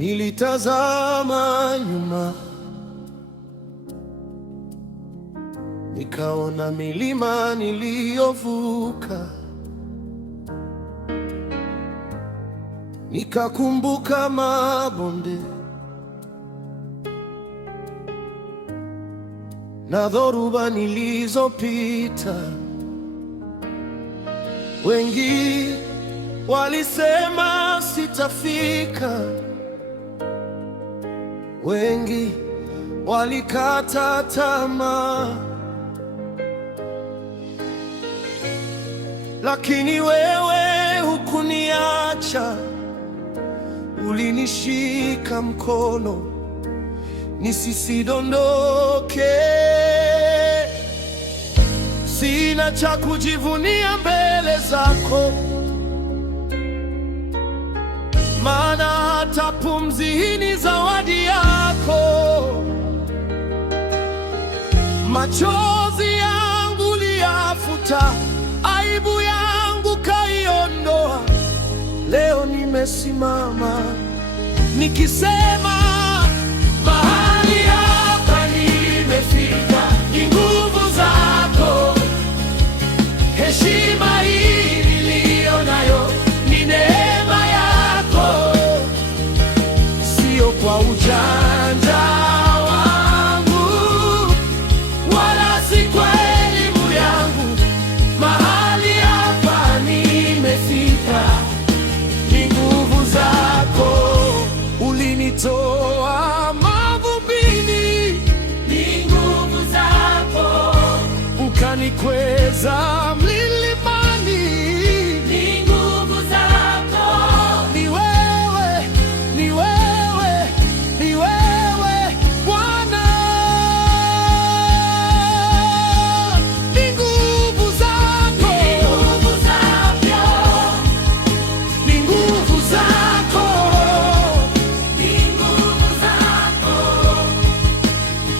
Nilitazama nyuma, nikaona milima niliyovuka, nikakumbuka mabonde na dhoruba nilizopita. Wengi walisema sitafika, wengi walikata tamaa, lakini wewe hukuniacha. Ulinishika mkono nisisidondoke. Sina cha kujivunia mbele zako, maana hata pumzi hii ni zawadi yako. Machozi yangu uliyafuta, aibu yangu kaiondoa. Leo nimesimama nikisema, mahali hapa nimefika, ni nguvu zako. Heshima hii niliyo nayo ni neema yako, sio kwa ujanja wangu wala si kwa elimu yangu. Mahali hapa nimefika, ni nguvu zako. Ulinitoa mavumbini, ni nguvu zako. Ukanikweza mlimani, ni nguvu zako. Ni wewe, ni wewe, ni wewe Bwana, ni nguvu zako, ni nguvu zako, ni nguvu zako,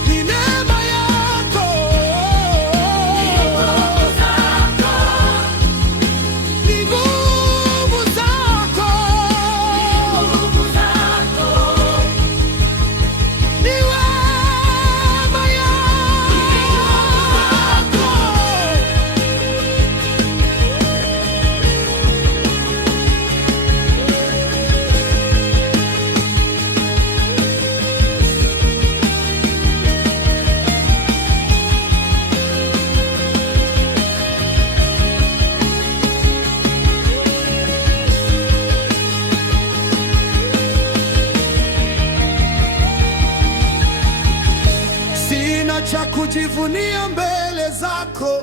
ni neema yako, ni nguvu zako, ni nguvu zako, ni wema yako. Sina cha kujivunia mbele zako,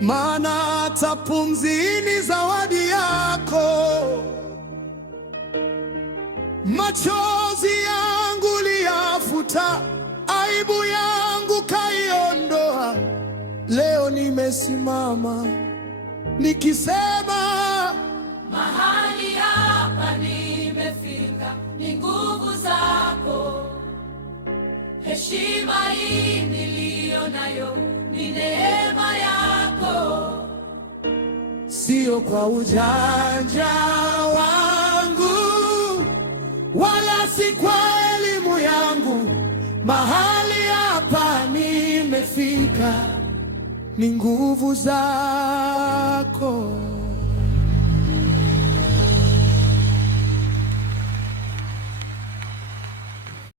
maana hata pumzi ni zawadi yako. Machozi yangu uliyafuta, aibu yangu kaiondoa. Leo nimesimama nikisema, mahali hapa nimefika, ni nguvu zako. Heshima hii niliyo nayo ni neema yako, sio kwa ujanja wangu wala si kwa elimu yangu. Mahali hapa nimefika, ni nguvu zako.